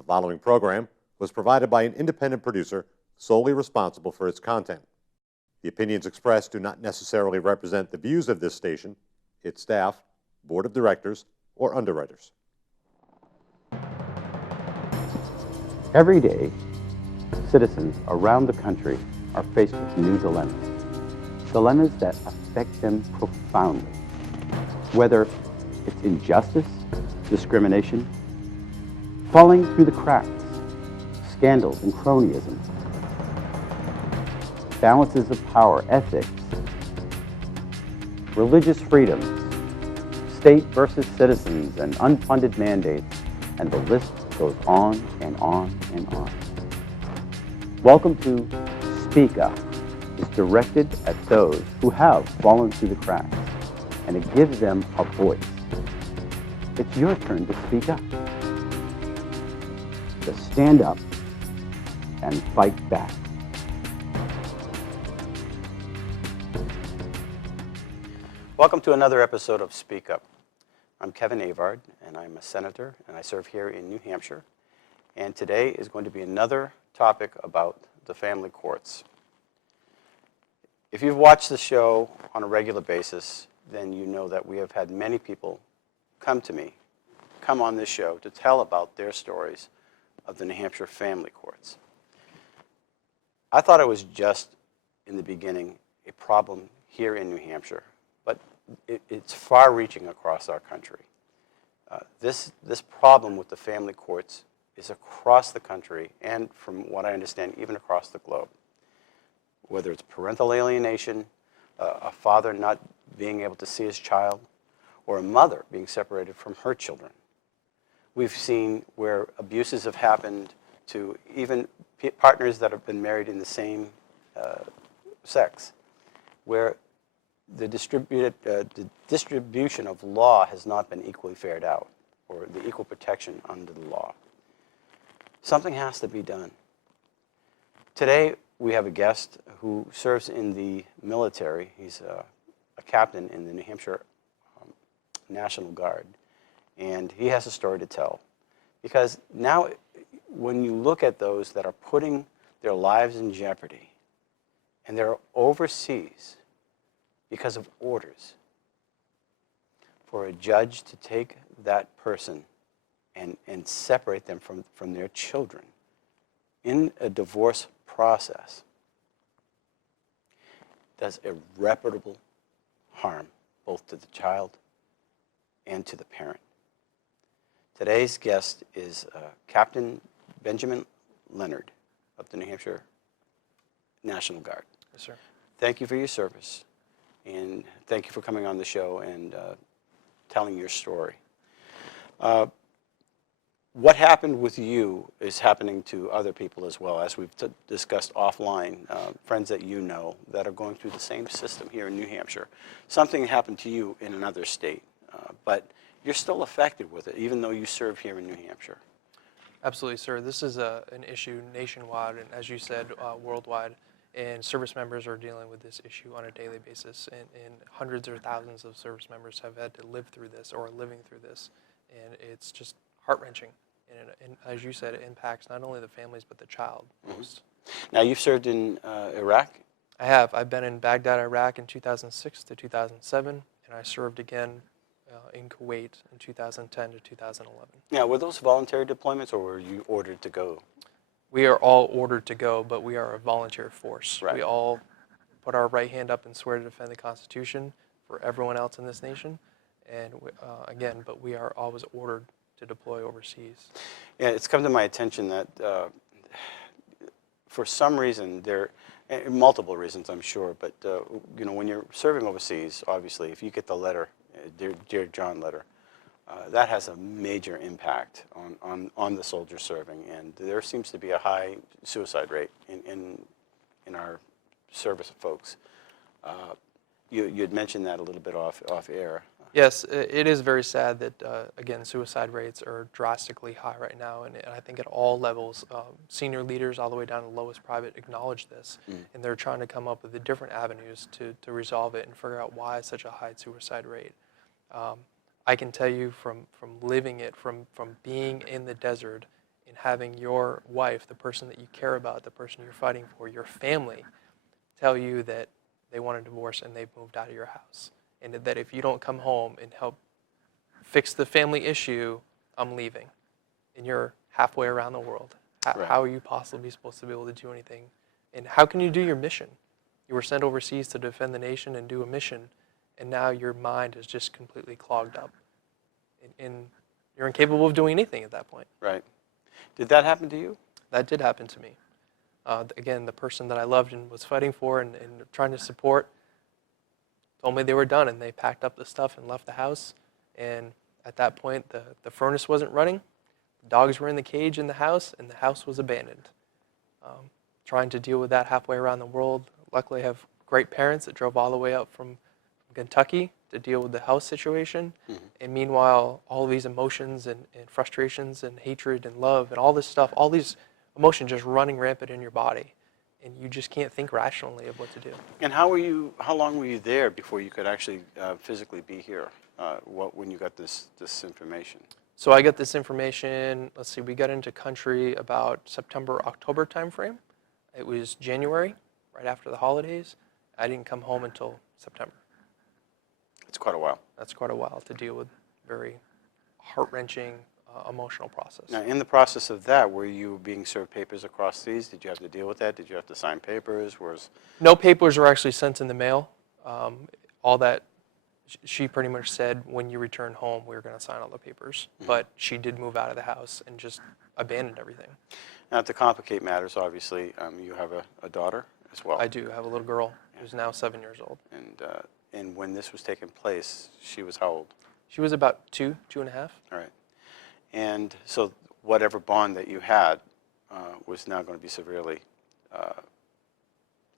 The following program was provided by an independent producer solely responsible for its content. The opinions expressed do not necessarily represent the views of this station, its staff, board of directors, or underwriters. Every day, citizens around the country are faced with new dilemmas. Dilemmas that affect them profoundly. Whether it's injustice, discrimination, falling through the cracks, scandals and cronyism, balances of power, ethics, religious freedoms, state versus citizens, and unfunded mandates, and the list goes on and on and on. Welcome to Speak Up. It's directed at those who have fallen through the cracks, and it gives them a voice. It's your turn to speak up. To stand up and fight back. Welcome to another episode of Speak Up. I'm Kevin Avard, and I'm a senator, and I serve here in New Hampshire. And today is going to be another topic about the family courts. If you've watched the show on a regular basis, then you know that we have had many people come on this show to tell about their stories of the New Hampshire family courts. I thought it was just, in the beginning, a problem here in New Hampshire, but it's far-reaching across our country. This problem with the family courts is across the country, and from what I understand, even across the globe. Whether it's parental alienation, a father not being able to see his child, or a mother being separated from her children. We've seen where abuses have happened to even partners that have been married in the same sex, where the distribution of law has not been equally fared out, or the equal protection under the law. Something has to be done. Today, we have a guest who serves in the military. He's a captain in the New Hampshire National Guard, and he has a story to tell. Because now, when you look at those that are putting their lives in jeopardy, and they're overseas because of orders, for a judge to take that person and separate them from their children in a divorce process does irreparable harm both to the child and to the parent. Today's guest is Captain Benjamin Leonard of the New Hampshire National Guard. Yes, sir. Thank you for your service, and thank you for coming on the show and telling your story. What happened with you is happening to other people as well, as we've discussed offline, friends that you know that are going through the same system here in New Hampshire. Something happened to you in another state, but you're still affected with it, even though you serve here in New Hampshire. Absolutely, sir. This is an issue nationwide, and as you said, worldwide, and service members are dealing with this issue on a daily basis, and hundreds or thousands of service members have had to live through this or are living through this, and it's just heart-wrenching. And as you said, it impacts not only the families but the child most. Now, you've served in Iraq? I have. I've been in Baghdad, Iraq in 2006 to 2007, and I served again in Kuwait in 2010 to 2011. Now, were those voluntary deployments, or were you ordered to go? We are all ordered to go, but we are a volunteer force. Right. We all put our right hand up and swear to defend the Constitution for everyone else in this nation. And but we are always ordered to deploy overseas. Yeah, it's come to my attention that for some reason, multiple reasons I'm sure, but when you're serving overseas, obviously, if you get the letter, Dear John letter, that has a major impact on the soldiers serving, and there seems to be a high suicide rate in our service folks. You had mentioned that a little bit off air. Yes, it is very sad that, again, suicide rates are drastically high right now, and I think at all levels, senior leaders all the way down to the lowest private acknowledge this, and they're trying to come up with the different avenues to resolve it and figure out why such a high suicide rate. I can tell you from living it, from being in the desert in having your wife, the person that you care about, the person you're fighting for, your family, tell you that they want a divorce and they've moved out of your house. And that if you don't come home and help fix the family issue, I'm leaving. And you're halfway around the world. Right. How are you possibly supposed to be able to do anything? And how can you do your mission? You were sent overseas to defend the nation and do a mission, and now your mind is just completely clogged up. And you're incapable of doing anything at that point. Right. Did that happen to you? That did happen to me. Again, the person that I loved and was fighting for and trying to support told me they were done, and they packed up the stuff and left the house. And at that point, the furnace wasn't running, the dogs were in the cage in the house, and the house was abandoned. Trying to deal with that halfway around the world. Luckily, I have great parents that drove all the way up from Kentucky to deal with the house situation. Mm-hmm. And meanwhile, all these emotions and frustrations and hatred and love and all this stuff, all these emotions just running rampant in your body. And you just can't think rationally of what to do. And how long were you there before you could actually physically be here when you got this information? So I got this information, let's see, we got into country about September, October timeframe. It was January, right after the holidays. I didn't come home until September. It's quite a while. That's quite a while to deal with very heart-wrenching, emotional process. Now, in the process of that, were you being served papers across these? Did you have to deal with that? Did you have to sign papers? No papers were actually sent in the mail. All that, she pretty much said, when you return home, we were going to sign all the papers. Mm-hmm. But she did move out of the house and just abandoned everything. Now, to complicate matters, obviously, you have a daughter as well. I do have a little girl who's now 7 years old. And when this was taking place, she was how old? She was about 2.5. All right. And so whatever bond that you had was now going to be severely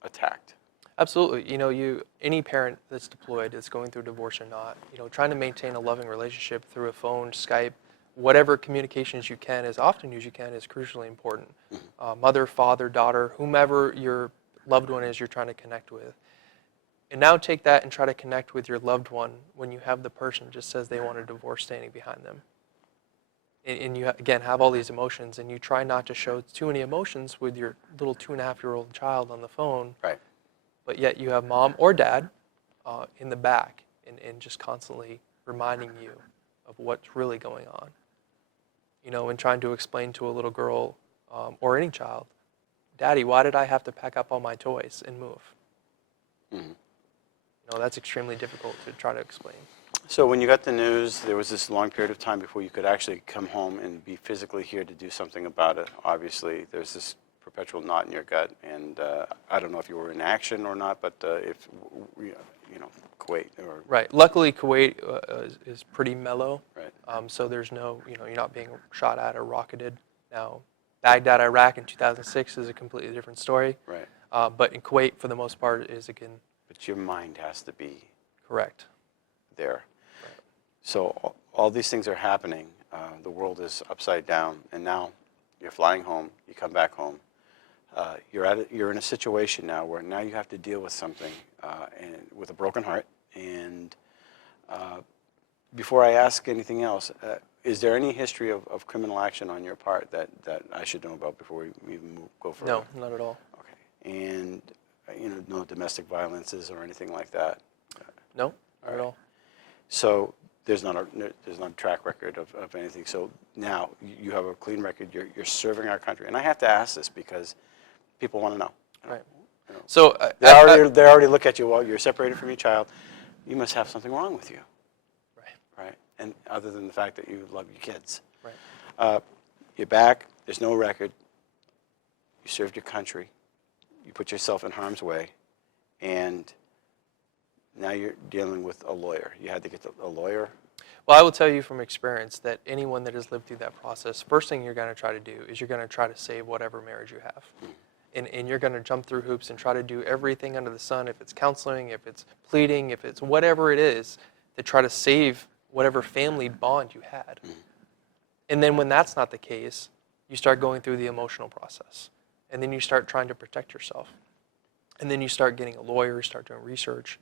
attacked. Absolutely. You know, any parent that's deployed, that's going through divorce or not, trying to maintain a loving relationship through a phone, Skype, whatever communications you can, as often as you can, is crucially important. Mm-hmm. Mother, father, daughter, whomever your loved one is you're trying to connect with. And now take that and try to connect with your loved one when you have the person just says they want a divorce standing behind them. And you, again, have all these emotions, and you try not to show too many emotions with your little 2.5-year-old child on the phone. Right. But yet you have mom or dad in the back and just constantly reminding you of what's really going on. And trying to explain to a little girl or any child, Daddy, why did I have to pack up all my toys and move? Mm-hmm. That's extremely difficult to try to explain. So when you got the news, there was this long period of time before you could actually come home and be physically here to do something about it. Obviously, there's this perpetual knot in your gut, and I don't know if you were in action or not, but if, Kuwait or... Right. Luckily, Kuwait is pretty mellow. Right. So there's no, you're not being shot at or rocketed. Now, Baghdad, Iraq in 2006 is a completely different story. Right. But in Kuwait, for the most part, is again... But your mind has to be... Correct. There. Right. So all these things are happening. The world is upside down, and now you're flying home. You come back home. You're in a situation now where now you have to deal with something and with a broken heart. And before I ask anything else, is there any history of criminal action on your part that I should know about before we even go further? No, not at all. Okay. And no domestic violences or anything like that? No, not at all. So there's not a track record of anything. So now you have a clean record. You're serving our country, and I have to ask this because people want to know. Right. So they already look at you. Well, you're separated from your child. You must have something wrong with you. Right. Right. And other than the fact that you love your kids. Right. You're back. There's no record. You served your country. You put yourself in harm's way, and now you're dealing with a lawyer. You had to get a lawyer. Well, I will tell you from experience that anyone that has lived through that process, first thing you're going to try to do is you're going to try to save whatever marriage you have. And you're going to jump through hoops and try to do everything under the sun, if it's counseling, if it's pleading, if it's whatever it is, to try to save whatever family bond you had. And then when that's not the case, you start going through the emotional process. And then you start trying to protect yourself. And then you start getting a lawyer, start doing research.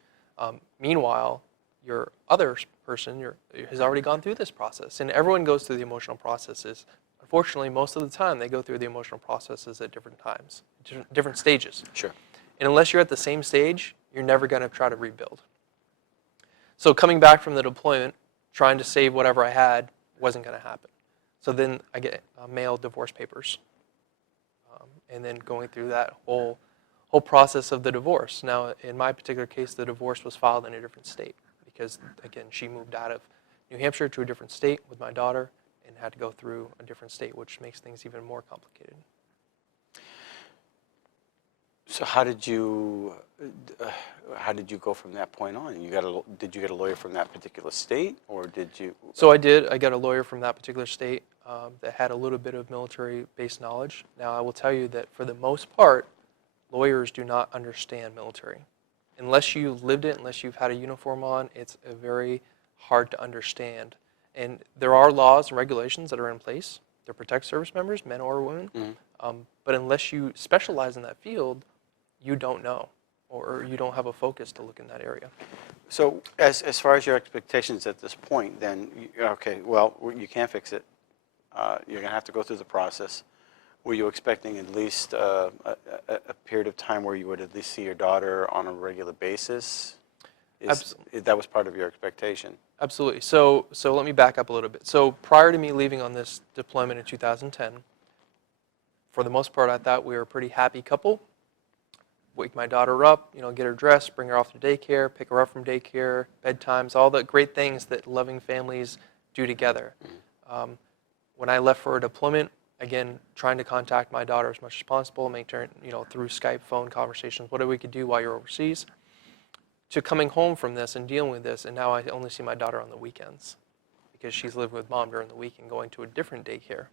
Meanwhile, your other person has already gone through this process. And everyone goes through the emotional processes, unfortunately, most of the time, they go through the emotional processes at different times, different stages. Sure. And unless you're at the same stage, you're never going to try to rebuild. So coming back from the deployment, trying to save whatever I had wasn't going to happen. So then I get mail divorce papers. And then going through that whole process of the divorce. Now, in my particular case, the divorce was filed in a different state because, again, she moved out of New Hampshire to a different state with my daughter and had to go through a different state, which makes things even more complicated. So how did you go from that point on? Did you get a lawyer from that particular state, or did you? So I did. I got a lawyer from that particular state that had a little bit of military-based knowledge. Now, I will tell you that for the most part, lawyers do not understand military. Unless you lived it, unless you've had a uniform on, it's very hard to understand. And there are laws and regulations that are in place to protect service members, men or women. Mm-hmm. But unless you specialize in that field, you don't know, or you don't have a focus to look in that area. So as far as your expectations at this point, then, okay, well, you can't fix it. You're going to have to go through the process. Were you expecting at least a period of time where you would at least see your daughter on a regular basis? That was part of your expectation? Absolutely. So let me back up a little bit. So prior to me leaving on this deployment in 2010, for the most part, I thought we were a pretty happy couple. Wake my daughter up, get her dressed, bring her off to daycare, pick her up from daycare, bedtimes, all the great things that loving families do together. When I left for a deployment, again, trying to contact my daughter as much as possible, make her, through Skype, phone conversations, whatever we could do while you're overseas, to coming home from this and dealing with this, and now I only see my daughter on the weekends because she's living with mom during the week and going to a different daycare.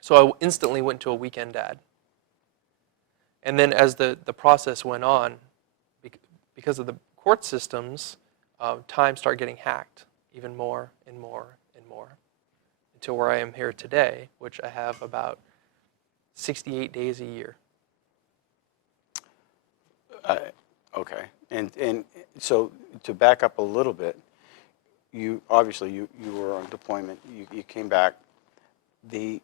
So I instantly went to a weekend dad. And then as the process went on, because of the court systems, time started getting hacked even more and more and more until where I am here today, which I have about 68 days a year. Okay. And so to back up a little bit, you obviously were on deployment. You came back. The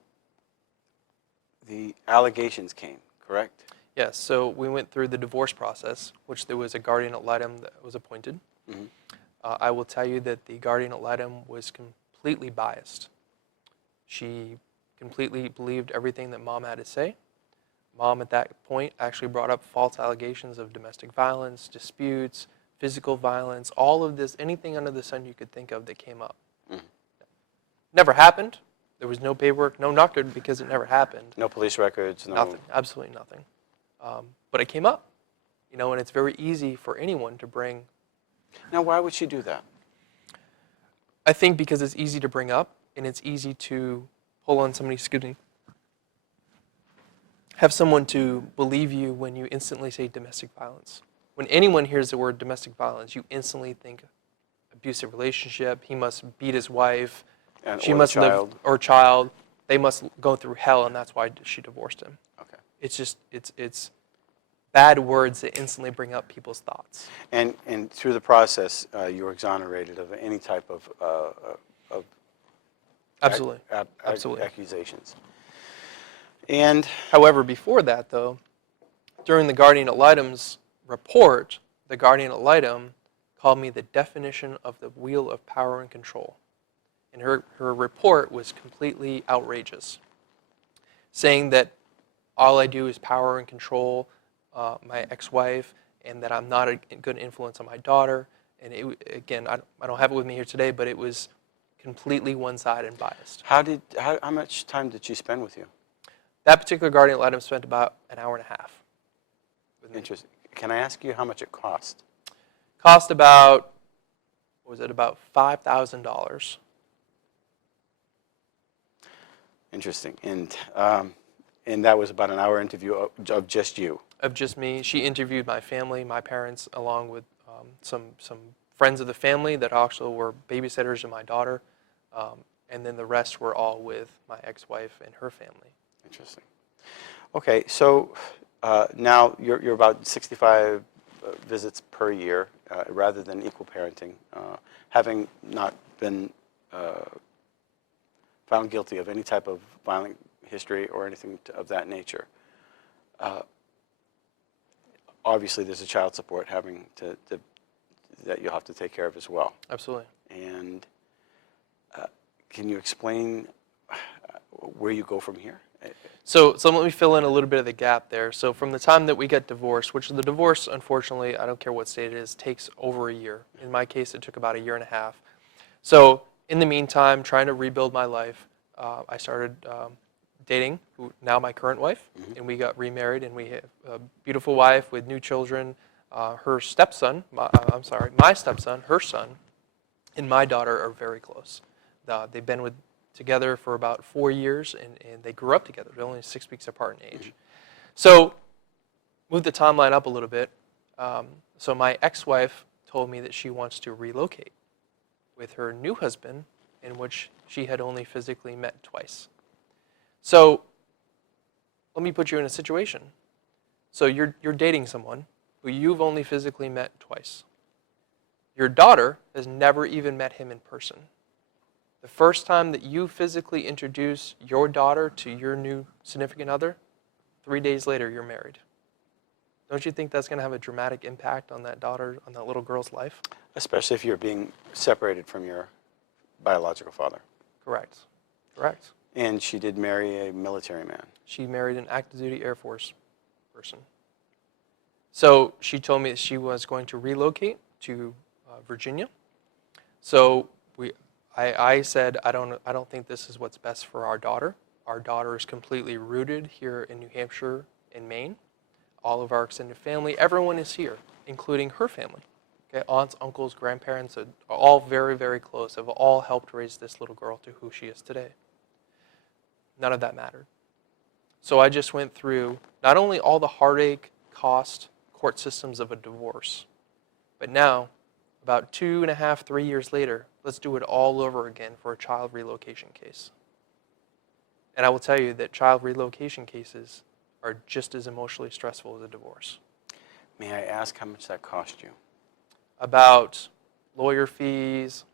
allegations came, correct? Yes, so we went through the divorce process, which there was a guardian ad litem that was appointed. Mm-hmm. I will tell you that the guardian ad litem was completely biased. She completely believed everything that mom had to say. Mom at that point actually brought up false allegations of domestic violence, disputes, physical violence, all of this, anything under the sun you could think of that came up. Mm-hmm. Never happened. There was no paperwork, no record because it never happened. No police records, no... Nothing, absolutely nothing. But it came up, and it's very easy for anyone to bring. Now, why would she do that? I think because it's easy to bring up, and it's easy to pull on somebody, have someone to believe you when you instantly say domestic violence. When anyone hears the word domestic violence, you instantly think abusive relationship, he must beat his wife, she must live, or child, they must go through hell, and that's why she divorced him. Okay. It's just, it's bad words that instantly bring up people's thoughts. And through the process, you were exonerated of any type of Absolutely. Absolutely. accusations. And however, before that, though, during the guardian ad litem's report, the guardian ad litem called me the definition of the wheel of power and control. And her report was completely outrageous, saying that all I do is power and control my ex-wife, and that I'm not a good influence on my daughter. And again, I don't have it with me here today, but it was completely one-sided and biased. how much time did she spend with you? That particular guardian ad litem spent about an hour and a half with me. Interesting. Can I ask you how much it cost? Cost about, about $5,000. Interesting. And that was about an hour interview of just you? Of just me. She interviewed my family, my parents, along with some friends of the family that also were babysitters of my daughter. And then the rest were all with my ex-wife and her family. Interesting. Okay, so now you're about 65 visits per year rather than equal parenting, having not been found guilty of any type of violent history or anything of that nature, obviously there's a child support having that you'll have to take care of as well. Absolutely. And can you explain where you go from here? So let me fill in a little bit of the gap there. So from the time that we get divorced, which the divorce, unfortunately, I don't care what state it is, takes over a year. In my case, it took about a year and a half. So in the meantime, trying to rebuild my life, I started dating now my current wife, and we got remarried, and we have a beautiful wife with new children. Her stepson, my stepson, her son, and my daughter are very close. They've been together for about 4 years, and they grew up together. They're only 6 weeks apart in age. So move the timeline up a little bit. So my ex-wife told me that she wants to relocate with her new husband, in which she had only physically met twice. So let me put you in a situation. So you're dating someone who you've only physically met twice. Your daughter has never even met him in person. The first time that you physically introduce your daughter to your new significant other, 3 days later, you're married. Don't you think that's going to have a dramatic impact on that daughter, on that little girl's life? Especially if you're being separated from your biological father. Correct. Correct. And she did marry a military man. She married an active duty Air Force person. So she told me that she was going to relocate to Virginia. So I said, I don't think this is what's best for our daughter. Our daughter is completely rooted here in New Hampshire and Maine. All of our extended family, everyone is here, including her family. Okay, aunts, uncles, grandparents are all very, very close, have all helped raise this little girl to who she is today. None of that mattered. So I just went through not only all the heartache, cost, court systems of a divorce, but now, about 2.5, 3 years later, let's do it all over again for a child relocation case. And I will tell you that child relocation cases are just as emotionally stressful as a divorce. May I ask how much that cost you? About lawyer fees,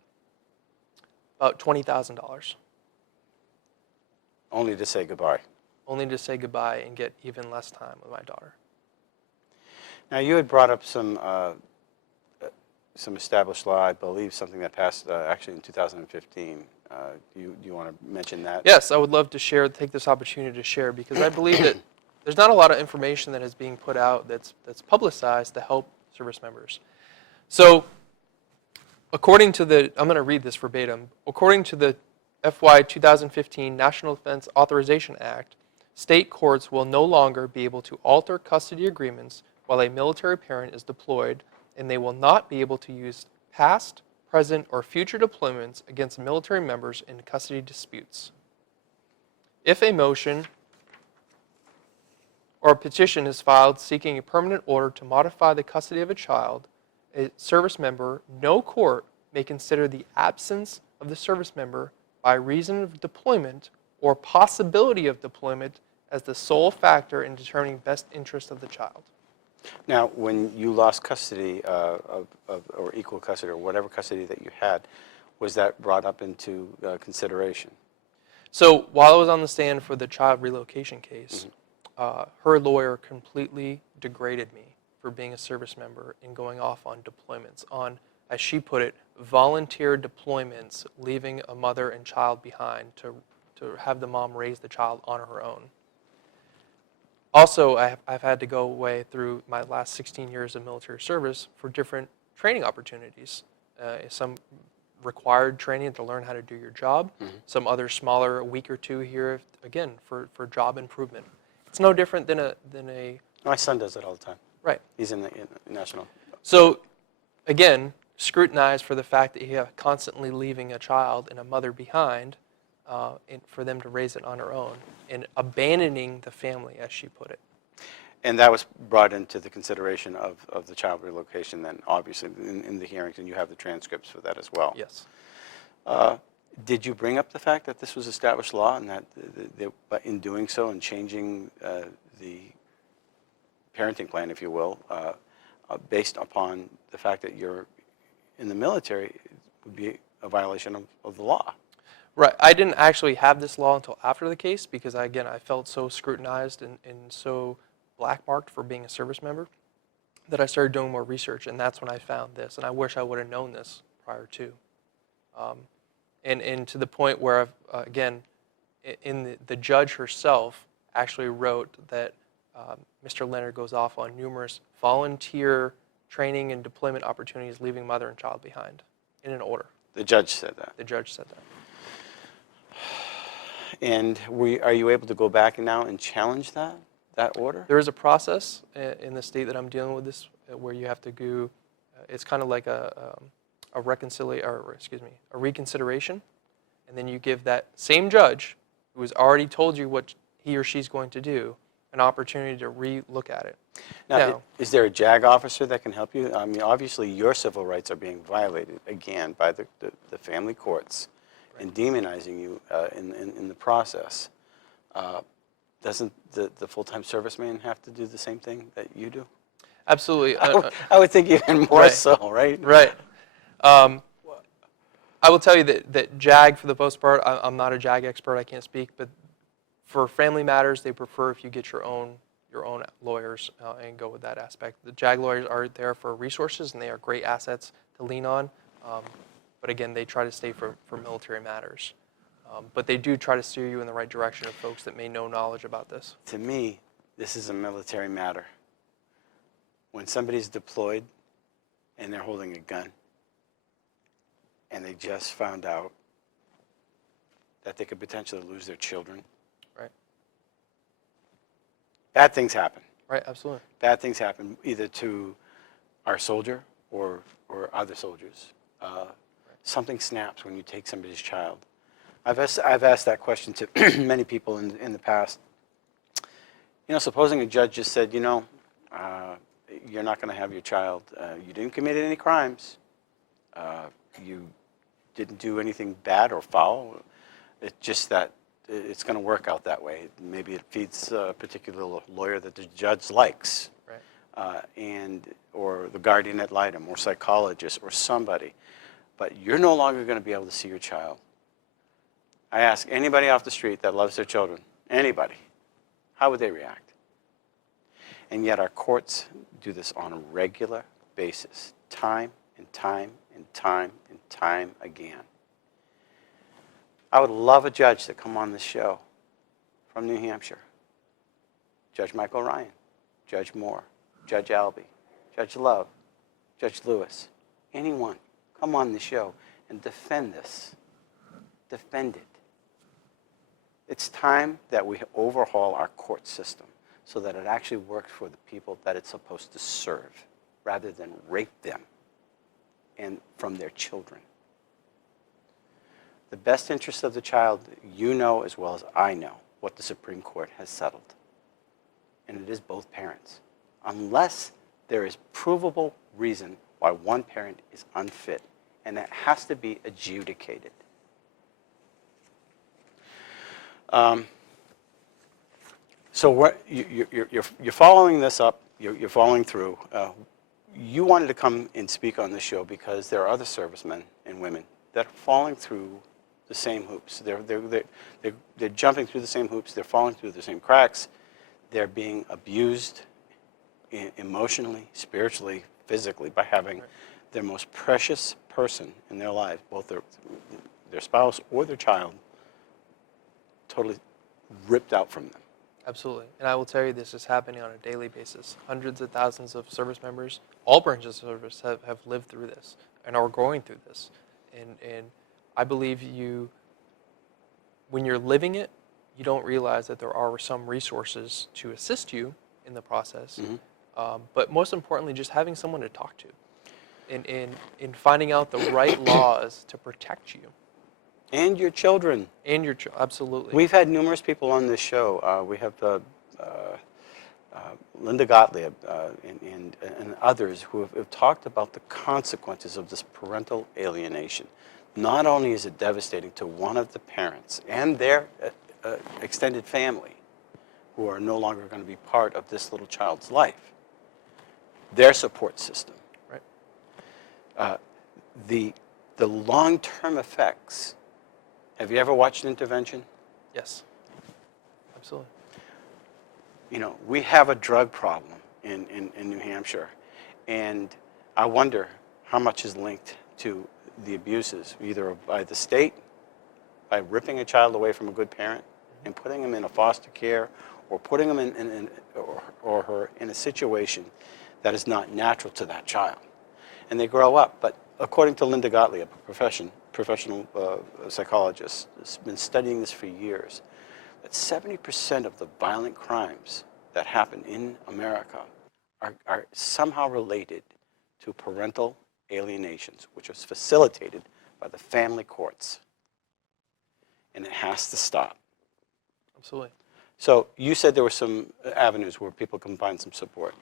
about $20,000. Only to say goodbye. Only to say goodbye and get even less time with my daughter. Now, you had brought up some established law, I believe something that passed actually in 2015. Do you want to mention that? Yes, I would love to take this opportunity to share, because I believe that there's not a lot of information that is being put out that's publicized to help service members. So, according to I'm going to read this verbatim. According to the FY 2015 National Defense Authorization Act, state courts will no longer be able to alter custody agreements while a military parent is deployed, and they will not be able to use past, present, or future deployments against military members in custody disputes. If a motion or a petition is filed seeking a permanent order to modify the custody of a child, a service member, no court may consider the absence of the service member by reason of deployment or possibility of deployment as the sole factor in determining best interest of the child. Now, when you lost custody or equal custody or whatever custody that you had, was that brought up into consideration? So while I was on the stand for the child relocation case, her lawyer completely degraded me for being a service member and going off on deployments, on, as she put it, volunteer deployments, leaving a mother and child behind to have the mom raise the child on her own. Also, I've had to go away through my last 16 years of military service for different training opportunities. Some required training to learn how to do your job, some other smaller, a week or two here, again, for job improvement. It's no different than a My son does it all the time. right. He's in the national. So, again, scrutinized for the fact that you're constantly leaving a child and a mother behind for them to raise it on her own, and abandoning the family, as she put it. And that was brought into the consideration of the child relocation then, obviously, in the hearings, and you have the transcripts for that as well. Yes. Did you bring up the fact that this was established law and that in doing so and changing the parenting plan, if you will, based upon the fact that you're in the military, would be a violation of the law? Right. I didn't actually have this law until after the case because, again, I felt so scrutinized and so black-marked for being a service member that I started doing more research, and that's when I found this. And I wish I would have known this prior to. And to the point where, again, in the judge herself actually wrote that Mr. Leonard goes off on numerous volunteer training and deployment opportunities, leaving mother and child behind, in an order. The judge said that. The judge said that. And are you able to go back now and challenge that order? There is a process in the state that I'm dealing with this where you have to go. It's kind of like a reconsideration, and then you give that same judge who has already told you what he or she's going to do an opportunity to re-look at it. Now, is there a JAG officer that can help you? I mean, obviously your civil rights are being violated, again, by the family courts and demonizing you in the process. Doesn't the full-time serviceman have to do the same thing that you do? Absolutely. I would think even more so, right? Right. I will tell you that JAG, for the most part, I'm not a JAG expert, I can't speak, but for family matters, they prefer if you get your own lawyers and go with that aspect. The JAG lawyers are there for resources, and they are great assets to lean on. But again, they try to stay for military matters. But they do try to steer you in the right direction of folks that may know knowledge about this. To me, this is a military matter. When somebody's deployed and they're holding a gun and they just found out that they could potentially lose their children. Right. Bad things happen. Right, absolutely. Bad things happen either to our soldier or other soldiers. Something snaps when you take somebody's child. I've asked that question to many people in the past. You know, supposing a judge just said, you're not going to have your child. You didn't commit any crimes. You didn't do anything bad or foul. It's just that it's going to work out that way. Maybe it feeds a particular lawyer that the judge likes, right. Or the guardian ad litem, or psychologist, or somebody. But you're no longer going to be able to see your child. I ask anybody off the street that loves their children, anybody, how would they react? And yet our courts do this on a regular basis, time and time and time and time again. I would love a judge to come on this show from New Hampshire. Judge Michael Ryan, Judge Moore, Judge Albee, Judge Love, Judge Lewis, anyone, come on the show and defend this. Defend it. It's time that we overhaul our court system so that it actually works for the people that it's supposed to serve, rather than rape them and from their children. The best interest of the child, you know as well as I know what the Supreme Court has settled. And it is both parents. Unless there is provable reason why one parent is unfit, and it has to be adjudicated. So you're following this up, you're following through. You wanted to come and speak on this show because there are other servicemen and women that are falling through the same hoops. They're jumping through the same hoops. They're falling through the same cracks. They're being abused emotionally, spiritually, physically by having their most precious person in their life, both their spouse or their child, totally ripped out from them. Absolutely. And I will tell you, this is happening on a daily basis. Hundreds of thousands of service members, all branches of service, have lived through this and are going through this. And I believe when you're living it, you don't realize that there are some resources to assist you in the process. Mm-hmm. But most importantly, just having someone to talk to and in finding out the right laws to protect you. And your children. And your absolutely. We've had numerous people on this show. We have Linda Gottlieb and others who have talked about the consequences of this parental alienation. Not only is it devastating to one of the parents and their extended family, who are no longer going to be part of this little child's life, their support system. Right. The long-term effects Have you ever watched Intervention? Yes, absolutely. You know, we have a drug problem in New Hampshire, and I wonder how much is linked to the abuses, either by the state, by ripping a child away from a good parent and putting them in a foster care, or putting them or her in a situation that is not natural to that child. And they grow up. But according to Linda Gottlieb, a professional psychologist, has been studying this for years, that 70% of the violent crimes that happen in America are somehow related to parental alienations, which is facilitated by the family courts. And it has to stop. Absolutely. So you said there were some avenues where people can find some support.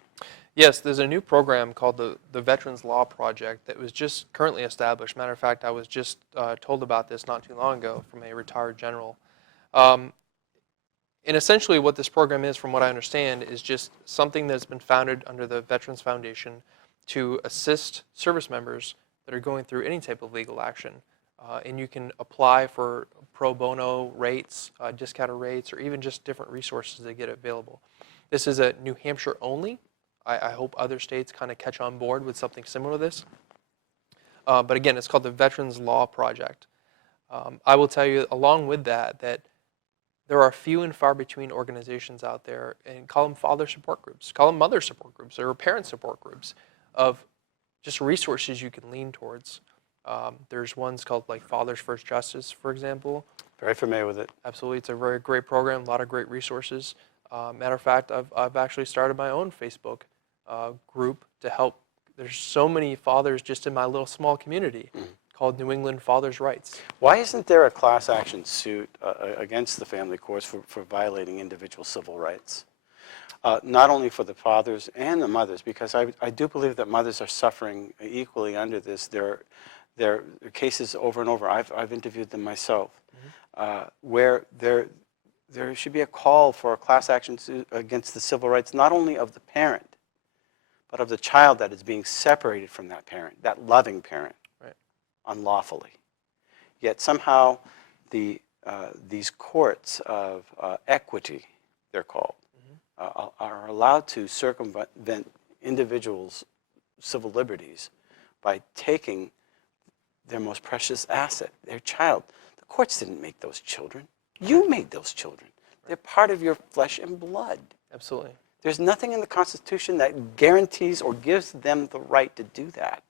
Yes, there's a new program called the Veterans Law Project that was just currently established. Matter of fact, I was just told about this not too long ago from a retired general. And essentially what this program is, from what I understand, is just something that's been founded under the Veterans Foundation to assist service members that are going through any type of legal action. And you can apply for pro bono rates, discounted rates, or even just different resources that get available. This is a New Hampshire only. I hope other states kind of catch on board with something similar to this. But again, it's called the Veterans Law Project. I will tell you, along with that there are few and far between organizations out there, and call them father support groups, call them mother support groups, or parent support groups, of just resources you can lean towards. There's ones called like Fathers First Justice, for example. Very familiar with it. Absolutely, it's a very great program, a lot of great resources. Matter of fact, I've actually started my own Facebook group to help. There's so many fathers just in my little small community called New England Fathers' Rights. Why isn't there a class action suit against the family courts for violating individual civil rights? Not only for the fathers and the mothers, because I do believe that mothers are suffering equally under this. There are cases over and over. I've interviewed them myself, where there should be a call for a class action suit against the civil rights, not only of the parent, but of the child that is being separated from that parent, that loving parent, Right. unlawfully. Yet somehow these courts of equity, they're called, are allowed to circumvent individuals' civil liberties by taking their most precious asset, their child. The courts didn't make those children. You made those children. They're part of your flesh and blood. Absolutely. There's nothing in the Constitution that guarantees or gives them the right to do that.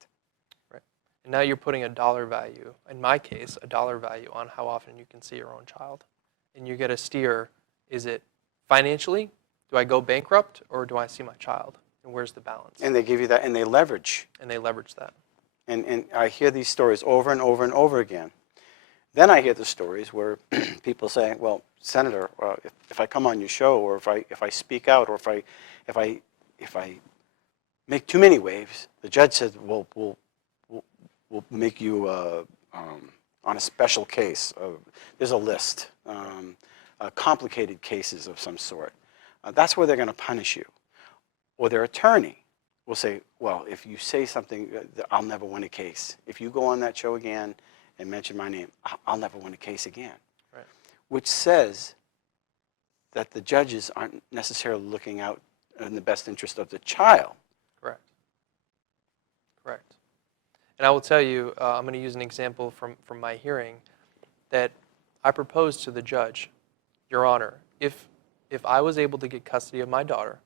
Right. And now you're putting a dollar value, in my case, a dollar value on how often you can see your own child. And you get to steer, is it financially? Do I go bankrupt, or do I see my child? And where's the balance? And they give you that, and they leverage. And they leverage that. And I hear these stories over and over and over again. Then I hear the stories where people say, "Well, Senator, if I come on your show, or if I speak out, or if I make too many waves, the judge said, well, we'll make you on a special case. There's a list, complicated cases of some sort. That's where they're going to punish you." Or their attorney will say, "Well, if you say something, I'll never win a case. If you go on that show again and mention my name, I'll never win a case again." Right. Which says that the judges aren't necessarily looking out in the best interest of the child. Correct. Correct. And I will tell you, I'm going to use an example from my hearing, that I proposed to the judge, Your Honor, if I was able to get custody of my daughter,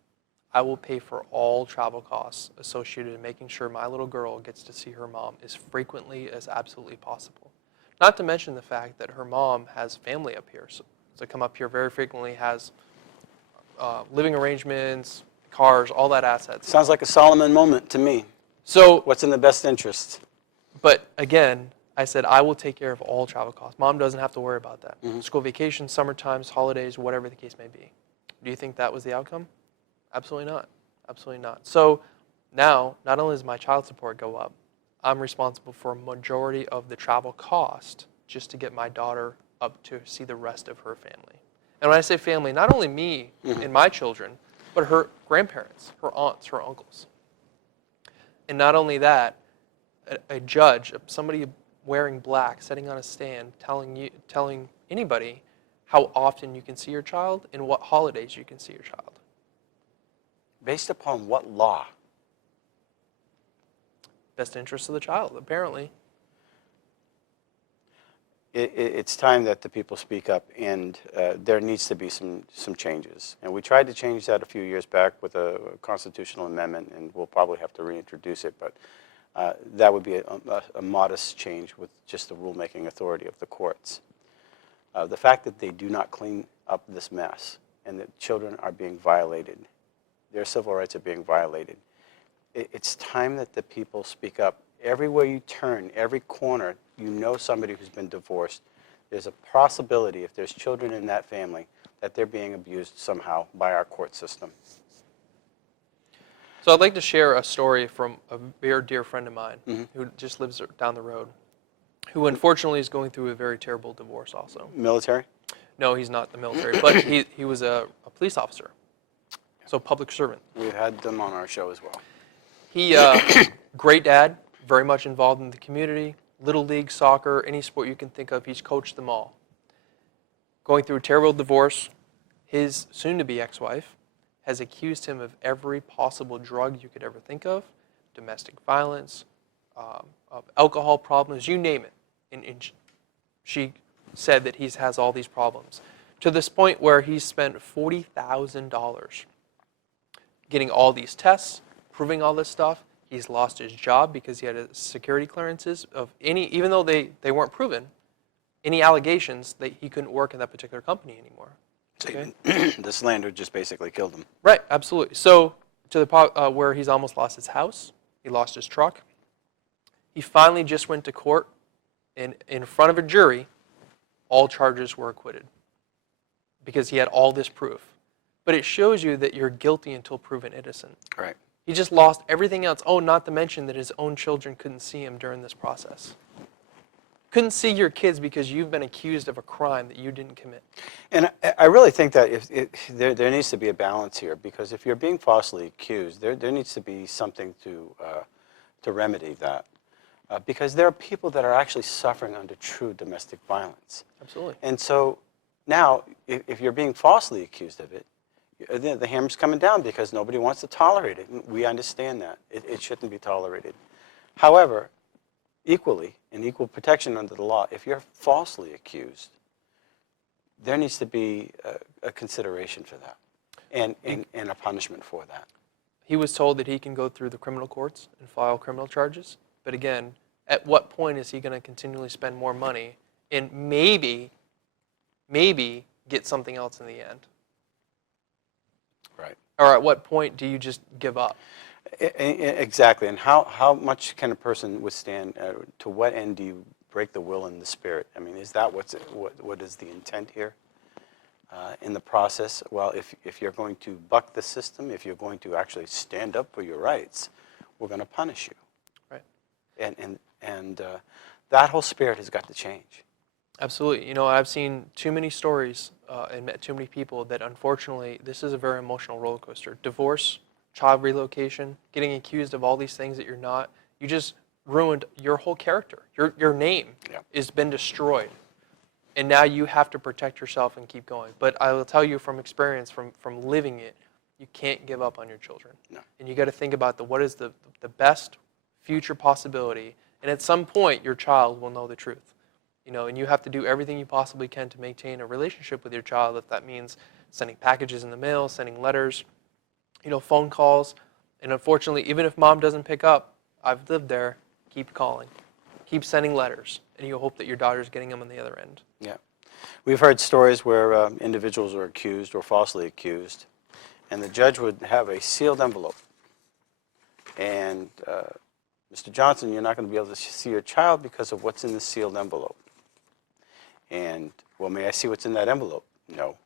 I will pay for all travel costs associated with making sure my little girl gets to see her mom as frequently as absolutely possible. Not to mention the fact that her mom has family up here, so come up here very frequently, has living arrangements, cars, all that assets. Sounds like a Solomon moment to me. So, What's in the best interest? but again, I said I will take care of all travel costs. Mom doesn't have to worry about that. School vacations, summer times, holidays, whatever the case may be. Do you think that was the outcome? Absolutely not. Absolutely not. So now, not only does my child support go up, I'm responsible for a majority of the travel cost just to get my daughter up to see the rest of her family. And when I say family, not only me and my children, but her grandparents, her aunts, her uncles. And not only that, a judge, somebody wearing black, sitting on a stand, telling anybody how often you can see your child and what holidays you can see your child. Based upon what law? Best interest of the child, apparently. It's time that the people speak up, and there needs to be some changes. And we tried to change that a few years back with a constitutional amendment, and we'll probably have to reintroduce it, but that would be a modest change with just the rulemaking authority of the courts. The fact that they do not clean up this mess and that children are being violated, their civil rights are being violated, it's time that the people speak up. Everywhere you turn, every corner, you know somebody who's been divorced. There's a possibility, if there's children in that family, that they're being abused somehow by our court system. So I'd like to share a story from a very dear friend of mine who just lives down the road, who unfortunately is going through a very terrible divorce also. Military? No, he's not the military, but he was a police officer, so public servant. We've had them on our show as well. He, great dad, very much involved in the community, little league, soccer, any sport you can think of, he's coached them all. Going through a terrible divorce, his soon-to-be ex-wife has accused him of every possible drug you could ever think of, domestic violence, of alcohol problems, you name it. And she said that he has all these problems, to this point where he's spent $40,000 getting all these tests, proving all this stuff. He's lost his job because he had security clearances of even though they weren't proven, any allegations that he couldn't work in that particular company anymore. Okay? The slander just basically killed him. Right, absolutely. So to the point where he's almost lost his house, he lost his truck. He finally just went to court, and in front of a jury, all charges were acquitted because he had all this proof. But it shows you that you're guilty until proven innocent. Right. He just lost everything else. Oh, not to mention that his own children couldn't see him during this process. Couldn't see your kids because you've been accused of a crime that you didn't commit. And I really think that there needs to be a balance here, because if you're being falsely accused, there needs to be something to remedy that. Because there are people that are actually suffering under true domestic violence. Absolutely. And so now, if you're being falsely accused of it, the hammer's coming down because nobody wants to tolerate it. And we understand that. It shouldn't be tolerated. However, equally, in equal protection under the law, if you're falsely accused, there needs to be a consideration for that and a punishment for that. He was told that he can go through the criminal courts and file criminal charges. But again, at what point is he going to continually spend more money and maybe get something else in the end? Right. Or at what point do you just give up? Exactly. And how much can a person withstand? To what end do you break the will and the spirit? I mean, is that what is the intent here in the process? Well, if you're going to buck the system, if you're going to actually stand up for your rights, we're going to punish you. Right. And that whole spirit has got to change. Absolutely. You know, I've seen too many stories and met too many people that unfortunately this is a very emotional roller coaster. Divorce, child relocation, getting accused of all these things that you're not. You just ruined your whole character. Your name has been destroyed. And now you have to protect yourself and keep going. But I will tell you from experience, from living it, you can't give up on your children. No. And you got to think about what is the best future possibility. And at some point, your child will know the truth. You know, and you have to do everything you possibly can to maintain a relationship with your child, if that means sending packages in the mail, sending letters, you know, phone calls. And unfortunately, even if mom doesn't pick up, I've lived there, keep calling. Keep sending letters, and you hope that your daughter's getting them on the other end. Yeah. We've heard stories where individuals are accused or falsely accused, and the judge would have a sealed envelope. And, Mr. Johnson, you're not going to be able to see your child because of what's in the sealed envelope. And, well, may I see what's in that envelope? No.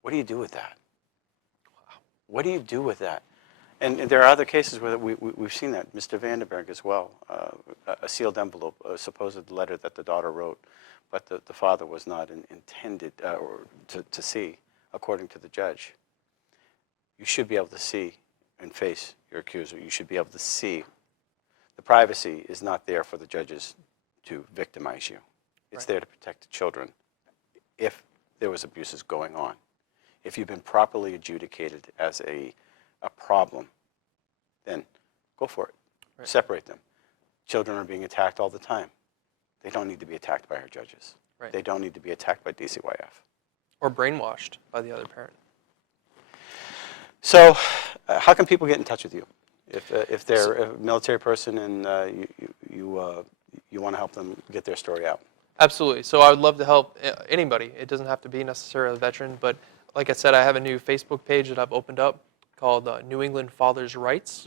What do you do with that? What do you do with that? And there are other cases where we've seen that. Mr. Vandenberg as well, a sealed envelope, a supposed letter that the daughter wrote, but the father was not intended to see, according to the judge. You should be able to see and face your accuser. You should be able to see The privacy is not there for the judges to victimize you. It's Right. there to protect the children if there was abuses going on. If you've been properly adjudicated as a problem, then go for it. Right. Separate them. Children are being attacked all the time. They don't need to be attacked by our judges. Right. They don't need to be attacked by DCYF. Or brainwashed by the other parent. So how can people get in touch with you? If they're a military person and you want to help them get their story out? Absolutely. So I would love to help anybody. It doesn't have to be necessarily a veteran, but like I said, I have a new Facebook page that I've opened up called New England Fathers' Rights.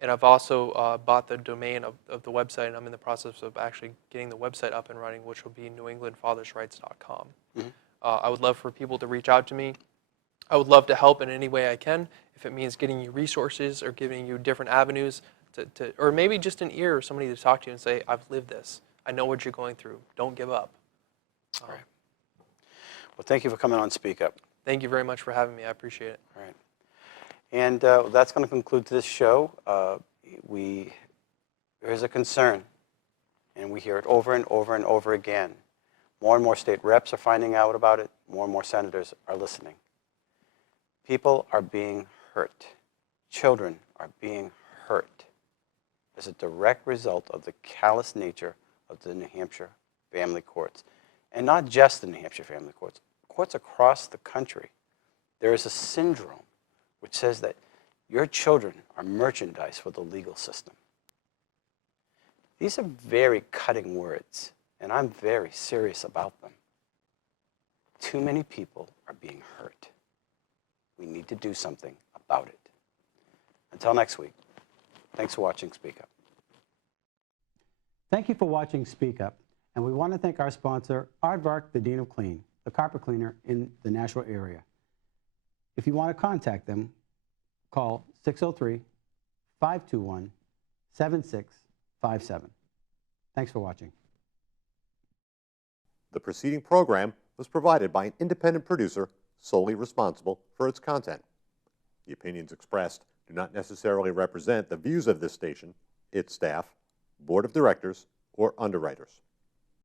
And I've also bought the domain of the website, and I'm in the process of actually getting the website up and running, which will be newenglandfathersrights.com. I would love for people to reach out to me. I would love to help in any way I can, if it means getting you resources or giving you different avenues, or maybe just an ear or somebody to talk to you and say, I've lived this. I know what you're going through. Don't give up. All right. Well, thank you for coming on Speak Up. Thank you very much for having me. I appreciate it. All right. And that's going to conclude this show. There is a concern, and we hear it over and over and over again. More and more state reps are finding out about it. More and more senators are listening. People are being hurt. Children are being hurt as a direct result of the callous nature of the New Hampshire family courts. And not just the New Hampshire family courts, courts across the country. There is a syndrome which says that your children are merchandise for the legal system. These are very cutting words, and I'm very serious about them. Too many people are being hurt. We need to do something about it. Until next week, thanks for watching Speak Up. Thank you for watching Speak Up, and we want to thank our sponsor, Avard, the Dean of Clean, the carpet cleaner in the Nashua area. If you want to contact them, call 603-521-7657. Thanks for watching. The preceding program was provided by an independent producer solely responsible for its content. The opinions expressed do not necessarily represent the views of this station, its staff, board of directors, or underwriters.